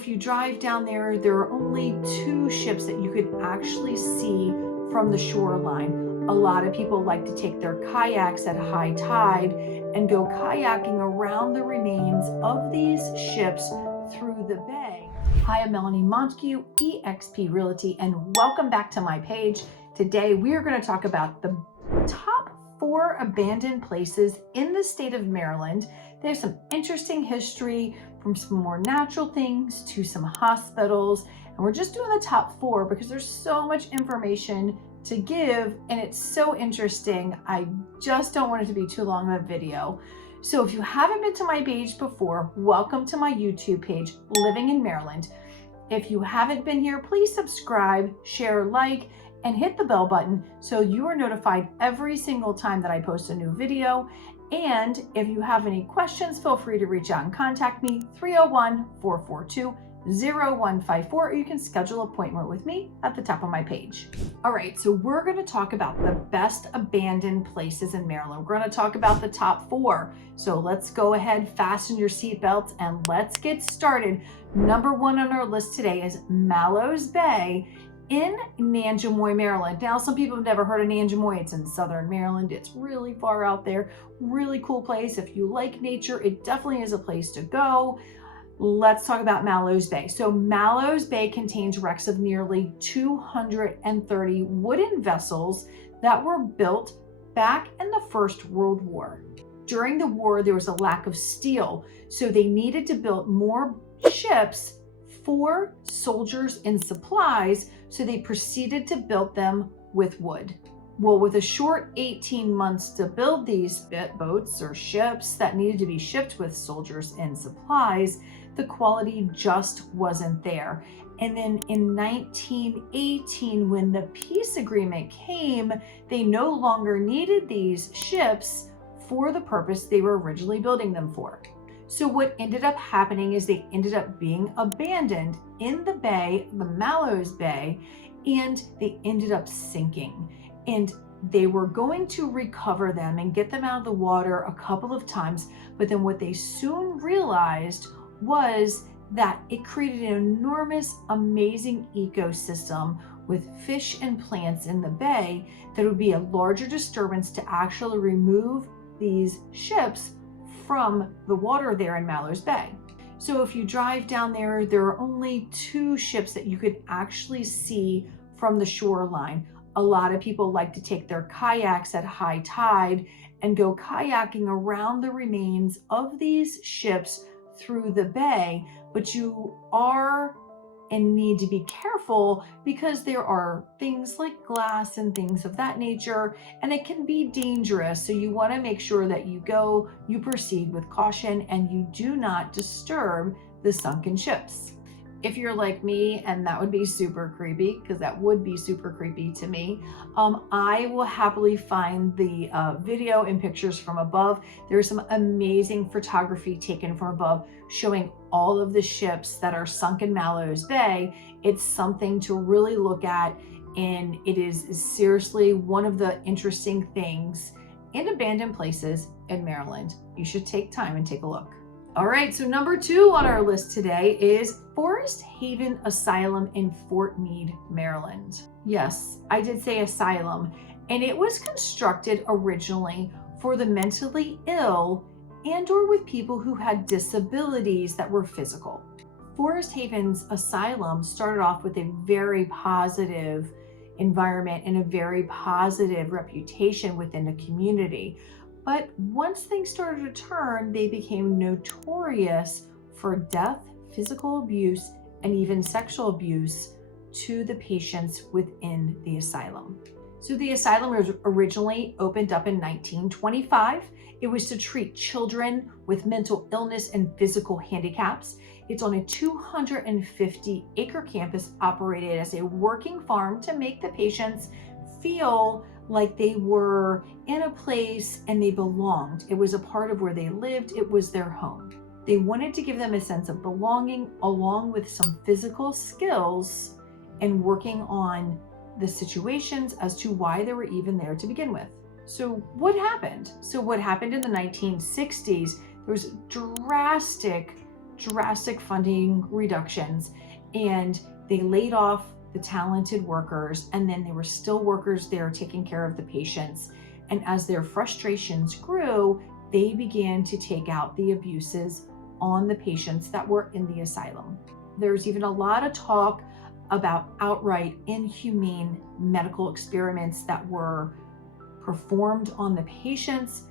if you drive down there, there are only two ships that you could actually see from the shoreline. A lot of people like to take their kayaks at high tide and go kayaking around the remains of these ships through the bay. Hi, I'm Melanie Montague, eXp Realty, and welcome back to my page. Today, we are going to talk about the top 4 abandoned places in the state of Maryland. There's some interesting history, from some more natural things to some hospitals. And we're just doing the top 4 because there's so much information to give and it's so interesting. I just don't want it to be too long of a video. So if you haven't been to my page before, welcome to my YouTube page, Living in Maryland. If you haven't been here, please subscribe, share, like, and hit the bell button so you are notified every single time that I post a new video. And if you have any questions, feel free to reach out and contact me, 301-442-0154, or you can schedule an appointment with me at the top of my page. All right, so we're going to talk about the best abandoned places in Maryland. We're going to talk about the top 4. So let's go ahead, fasten your seatbelts, and let's get started. Number 1 on our list today is Mallows Bay in Nanjemoy, Maryland. Now, some people have never heard of Nanjemoy. It's in southern Maryland. It's really far out there. Really cool place. If you like nature, it definitely is a place to go. Let's talk about Mallows Bay. So Mallows Bay contains wrecks of nearly 230 wooden vessels that were built back in the First World War. During the war, there was a lack of steel, so they needed to build more ships for soldiers and supplies, so they proceeded to build them with wood. Well, with a short 18 months to build these boats or ships that needed to be shipped with soldiers and supplies, the quality just wasn't there. And then in 1918, when the peace agreement came, they no longer needed these ships for the purpose they were originally building them for. So what ended up happening is they ended up being abandoned in the bay, the Mallows Bay, and they ended up sinking. And they were going to recover them and get them out of the water a couple of times, but then what they soon realized was that it created an enormous, amazing ecosystem with fish and plants in the bay that would be a larger disturbance to actually remove these ships from the water there in Mallows Bay. So if you drive down there, there are only 2 ships that you could actually see from the shoreline. A lot of people like to take their kayaks at high tide and go kayaking around the remains of these ships through the bay, but you are and need to be careful because there are things like glass and things of that nature, and it can be dangerous. So you want to make sure that you proceed with caution and you do not disturb the sunken ships. If you're like me, and that would be super creepy, because that would be super creepy to me, I will happily find the video and pictures from above. There's some amazing photography taken from above showing all of the ships that are sunk in Mallows Bay. It's something to really look at, and it is seriously one of the interesting things in abandoned places in Maryland. You should take time and take a look. All right, so number 2 on our list today is Forest Haven Asylum in Fort Meade, Maryland. Yes, I did say asylum, and it was constructed originally for the mentally ill and or with people who had disabilities that were physical. Forest Haven's asylum started off with a very positive environment and a very positive reputation within the community. But once things started to turn, they became notorious for death, physical abuse, and even sexual abuse to the patients within the asylum. So the asylum was originally opened up in 1925. It was to treat children with mental illness and physical handicaps. It's on a 250-acre campus operated as a working farm to make the patients feel like they were in a place and they belonged. It was a part of where they lived. It was their home. They wanted to give them a sense of belonging along with some physical skills and working on the situations as to why they were even there to begin with. So what happened? So what happened in the 1960s, there was drastic drastic funding reductions, and they laid off the talented workers, and then there were still workers there taking care of the patients. And as their frustrations grew, they began to take out the abuses on the patients that were in the asylum. There's even a lot of talk about outright inhumane medical experiments that were performed on the patients.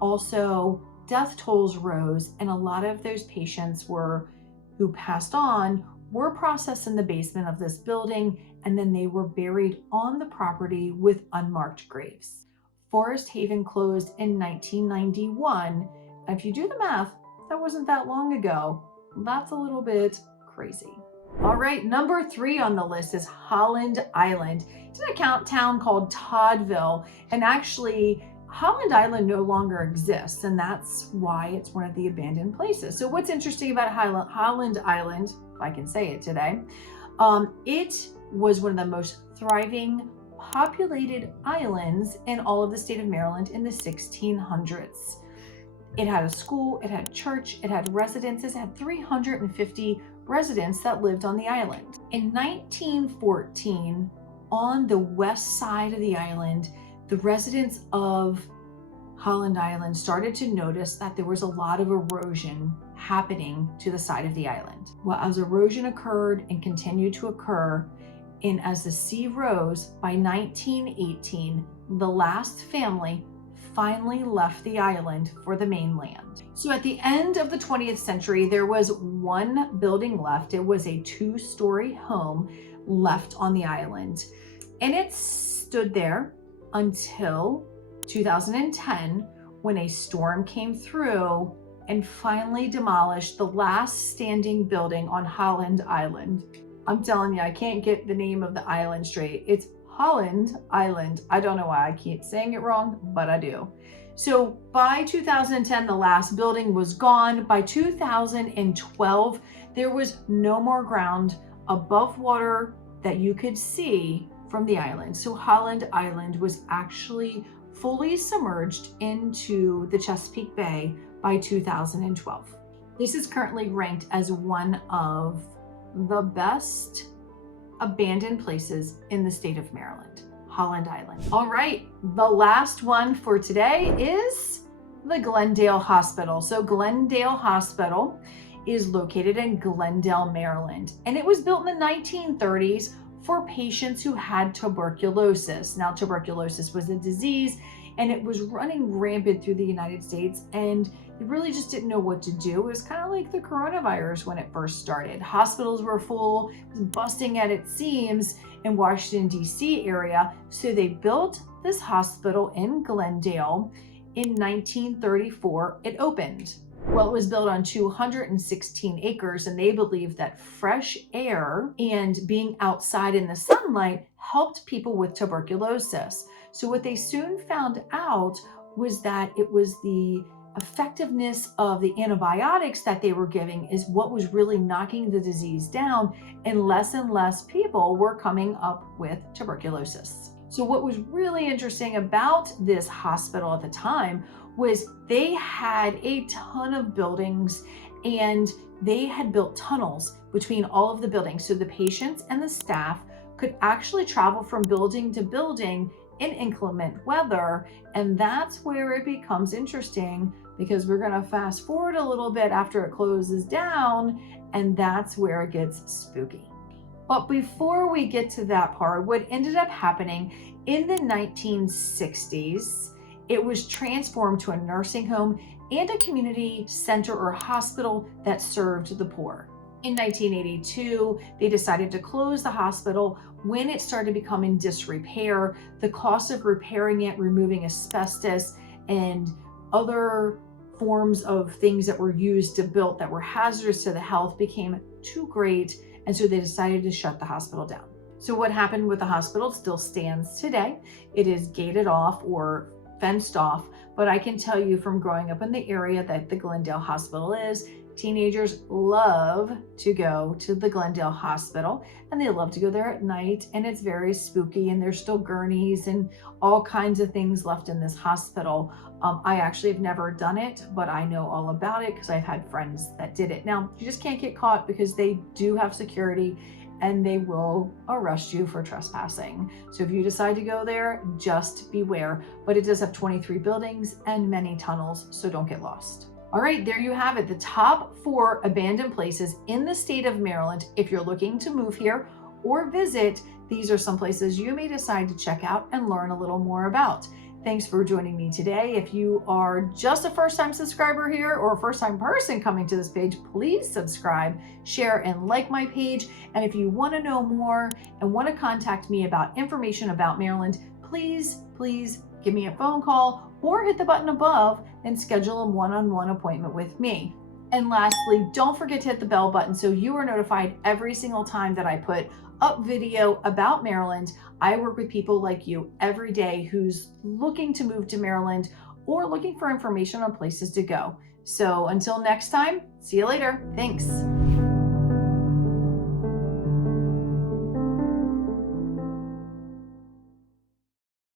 Also, death tolls rose, and a lot of those patients who passed on were processed in the basement of this building, and then they were buried on the property with unmarked graves. Forest Haven closed in 1991. And if you do the math, that wasn't that long ago. That's a little bit crazy. All right, number 3 on the list is Holland Island. It's in a town called Toddville, and actually Holland Island no longer exists, and that's why it's one of the abandoned places. So what's interesting about Holland Island, if I can say it today, it was one of the most thriving, populated islands in all of the state of Maryland in the 1600s. It had a school, it had a church, it had residences, it had 350 residents that lived on the island. In 1914, on the west side of the island, the residents of Holland Island started to notice that there was a lot of erosion happening to the side of the island. Well, as erosion occurred and continued to occur, and as the sea rose, by 1918, the last family finally left the island for the mainland. So at the end of the 20th century, there was one building left. It was a 2-story home left on the island, and it stood there until 2010, when a storm came through and finally demolished the last standing building on Holland Island. I'm telling you, I can't get the name of the island straight. It's Holland Island. I don't know why I keep saying it wrong, but I do. So by 2010, the last building was gone. By 2012, there was no more ground above water that you could see from the island. So Holland Island was actually fully submerged into the Chesapeake Bay by 2012. This is currently ranked as one of the best abandoned places in the state of Maryland, Holland Island. All right, the last one for today is the Glendale Hospital. So Glendale Hospital is located in Glendale, Maryland, and it was built in the 1930s for patients who had tuberculosis. Now, tuberculosis was a disease, and it was running rampant through the United States, and they really just didn't know what to do. It was kind of like the coronavirus when it first started. Hospitals were full, it was busting at its seams in Washington, D.C. area. So they built this hospital in Glendale. In 1934, it opened. Well, it was built on 216 acres, and they believed that fresh air and being outside in the sunlight helped people with tuberculosis. So what they soon found out was that it was the effectiveness of the antibiotics that they were giving is what was really knocking the disease down, and less people were coming up with tuberculosis. So what was really interesting about this hospital at the time was they had a ton of buildings, and they had built tunnels between all of the buildings, so the patients and the staff could actually travel from building to building in inclement weather. And that's where it becomes interesting, because we're going to fast forward a little bit after it closes down, and that's where it gets spooky. But before we get to that part, what ended up happening in the 1960s, it was transformed to a nursing home and a community center or hospital that served the poor. In 1982, they decided to close the hospital when it started becoming in disrepair. The cost of repairing it, removing asbestos and other forms of things that were used to build that were hazardous to the health became too great, and so they decided to shut the hospital down. So what happened with the hospital still stands today. It is gated off or fenced off, but I can tell you from growing up in the area that the Glendale Hospital is Teenagers love to go to the Glendale Hospital, and they love to go there at night, and it's very spooky, and there's still gurneys and all kinds of things left in this hospital. I actually have never done it, but I know all about it because I've had friends that did it. Now, you just can't get caught because they do have security and they will arrest you for trespassing. So if you decide to go there, just beware. But it does have 23 buildings and many tunnels, so don't get lost. All right, there you have it, the top 4 abandoned places in the state of Maryland. If you're looking to move here or visit, these are some places you may decide to check out and learn a little more about. Thanks for joining me today. If you are just a first-time subscriber here or a first-time person coming to this page, please subscribe, share, and like my page. And if you want to know more and want to contact me about information about Maryland, please give me a phone call or hit the button above and schedule a one-on-one appointment with me. And lastly, don't forget to hit the bell button so you are notified every single time that I put up video about Maryland. I work with people like you every day who's looking to move to Maryland or looking for information on places to go. So until next time, see you later. Thanks.